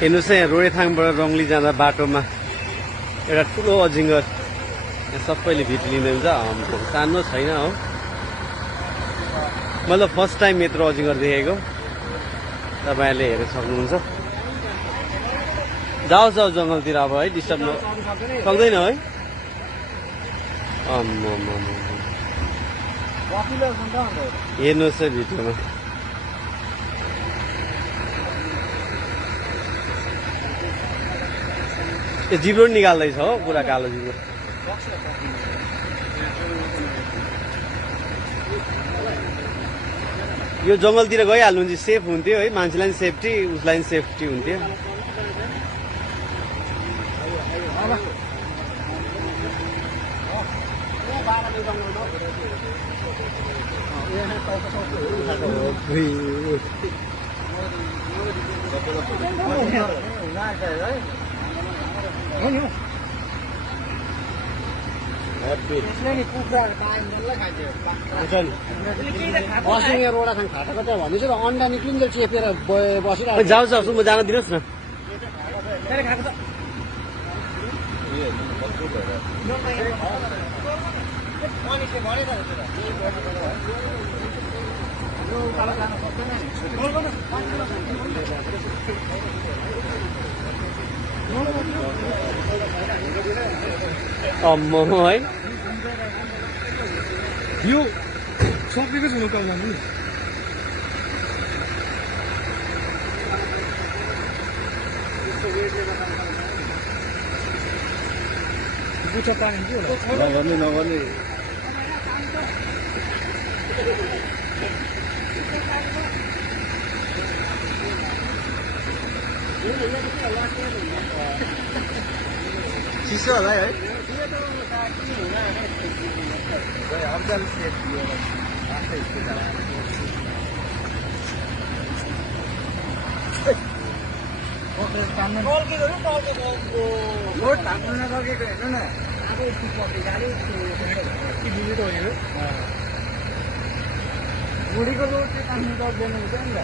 हेर्नुहोस् है रोडेथाङबाट रङ्गली जाँदा बाटोमा एउटा ठुलो अजिङ्गर सबैले भिड लिँदै हुन्छ। सानो छैन हो, मैले फर्स्ट टाइम यत्रो अजिङ्गर देखेको। तपाईँहरूले हेरेर सक्नुहुन्छ। जाओस् जाओस् जङ्गलतिर अब है, डिस्टर्ब सक्दैन है। हेर्नुहोस् है भिडियोमा। यो जिब्रो निकाल्दैछ हो, पुरा कालो जिब्रो। यो जङ्गलतिर गइहाल्नु भने सेफ हुन्थ्यो है, मान्छेलाई पनि सेफ्टी, उसलाई पनि सेफ्टी हुन्थ्यो। यहाँ रोडासँग खाटा कता भन्दैछ र अन्डा निक्लिन्छ चेपेर बसिरहेको। जाओस् जाओस्, म जान दिनुहोस् न। अम्मो है, यो सकेको छैन काम गर्नु। गुच्छा पानी के होला? नगर्ने चिसो होला है। बुढीको रोड चाहिँ काम गर्दैन हुन्छ नि त।